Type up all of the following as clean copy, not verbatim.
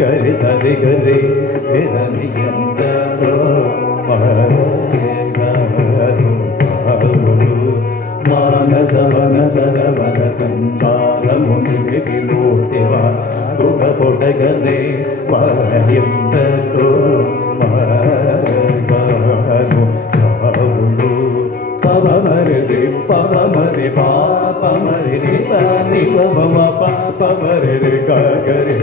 గరి సరి గరి ధని ఎందరో మానసవన చరవన సంసారముని విమూర్తివా దుఃఖ పొడగలే ఎందరో పవమరి పవమరి పాపమరి నిపని పవమ పాపమరి గరి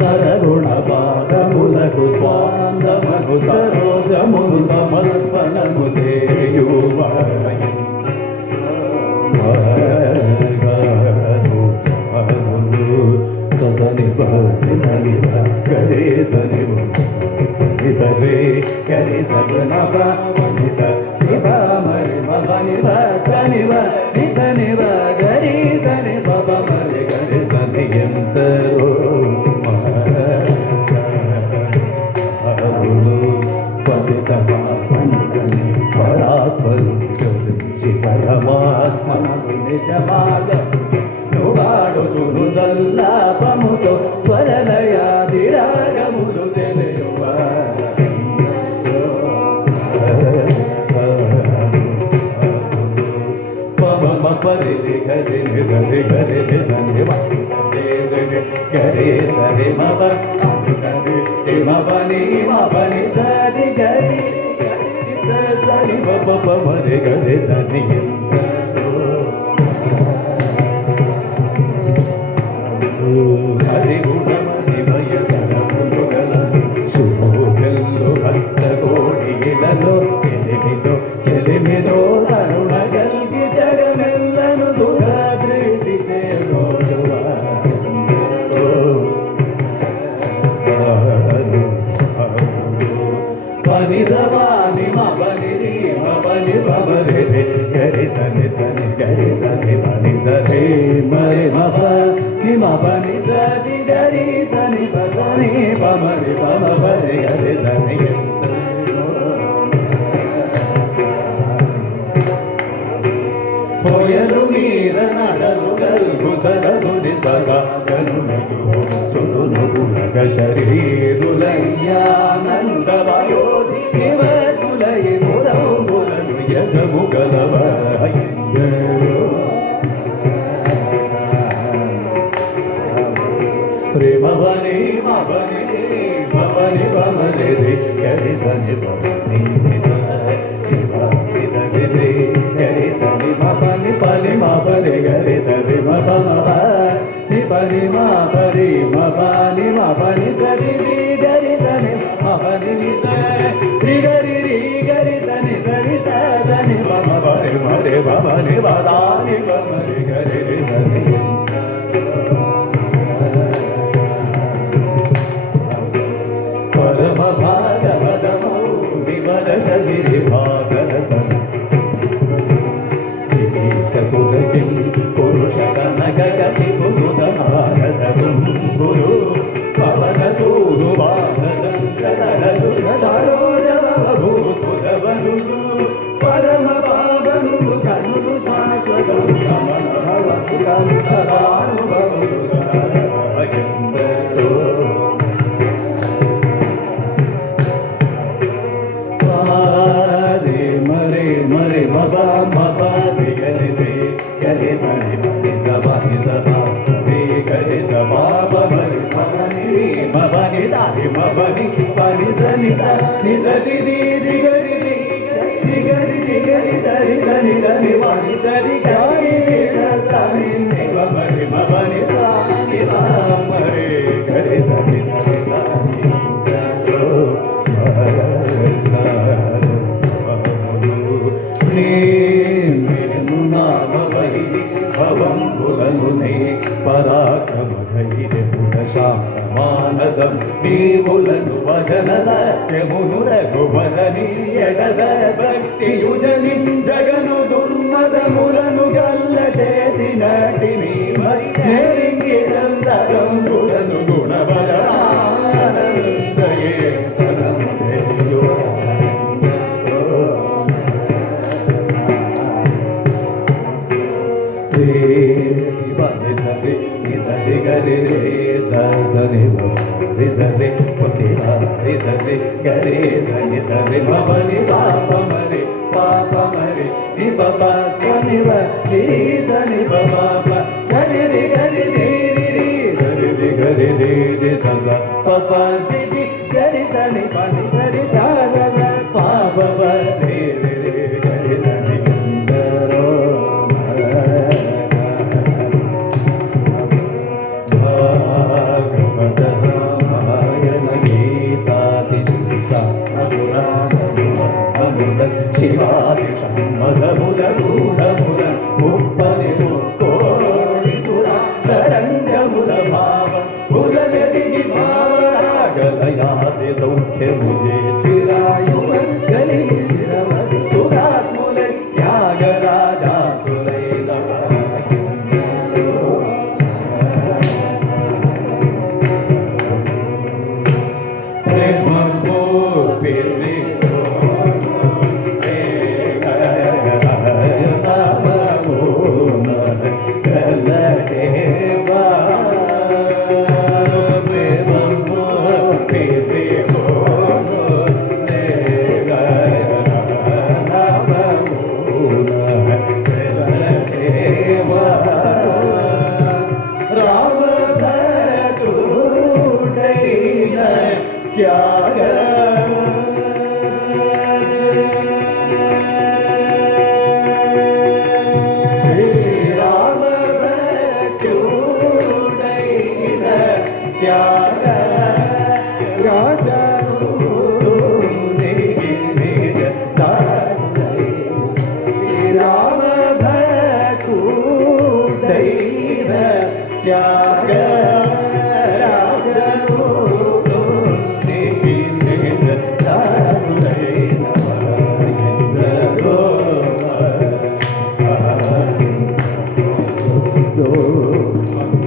సరగుణ పాదములకు స్వాందమును సరోజమును సమర్పణము చేయువా సని సని గరే సని సరే గరి సగన మరి మని సని సని గరి సని బాబా మరి గరి సని ఎంతరో పతిత పండితని పరాత్మరు పరమాత్మ నిజమాగ నువాడుచును సల్లాపముతో స్వరలయాదిరాగములు తెలియువ పమ పరి గరి గరి గరి గరి గరి సరి మవ సరి మవని మవని సరి గరి సరి పమ మరి గరి సరి హరి గుణమని వయసరములు గల శుభోగల్లు భక్త కోడిలలో చెలిమితో చెలిమితో తరుణ గల్గి జగమెల్లను సుఖ దృష్టి చేరోడువా పని సవాని మబని మబని బబరి గరి సని సని గరి సని పని సరే మరి మబ మబని సరి గరి సని పసని పమరి పమరి గరి సని పోయలు మీర నడలు గల్గు సరసుని సగా కనునకు చును గుణగ శరీరులయ్యానంద వయోధి దివతులై మురములను యశము గలవ ప్రేమవని మవని మవని మవని రే గరి సని మవని గరి సని మవని పని మవని గరి సని మవని పని మవరి మవని మవని సరి గరి సని మవని సరి గరి గరి సని సరి సని మవరి మరే మవని వదాని మవరి గరి సని పరమ భాగవతము వివర శశిరి భాగర ససురకిం పురుష కనక కశిపు సుధారదం గురు పవన సూరు బాల చంద్రధర సరోజవభూ సురవనుడు పరమ పావనుడు కనుడు శాశ్వతం కమలవసురం సదానుభవుడు మరే మరే మబా మబా గరి రే గరి సని మని సబా రే గరి సబా మబరి మబని మబని సారి మబని పని సని సని సరి రి గరి రి గరి గరి సరి సని సని మని సరి గరి సని మబరి మబని సాని మరే గరి సని సని పరాక్రమ ధైర్యమున శాంత మానసం నీవులను వదన సత్యమును రఘువరని ఎడద భక్తియుజని జగను దుర్మదములను గల్ల చేసినటిని మరి నెరింగి సంతకంబులను గుణబలానందయే తనము సెయ్యువ రే ni sa re ni sa re ga re re sa sa re ma re sa re pa ti ha re sa re ga re sa ni sa re ma pa ni pa pa ma re pa pa ma re ni pa pa sa ni ma ni sa ni pa pa pa ga re re ga re re re re ga re re ga re re re sa sa pa pa ni ni ga re sa ni pa ni sa re sa sa sa pa pa pa re re re ga re sa ni gandaro Bhagavata Ramayana Gita Tisha Amula Shivadi Mala Mula Gura Mula Uppani Kodi Sura Taranga Mula Bhava Mula Nadi Bhava Ragalaya Saukya Mujhe Chirayuva Gali Chiravadi Surat Mula Yaga Raja Tulaila Oh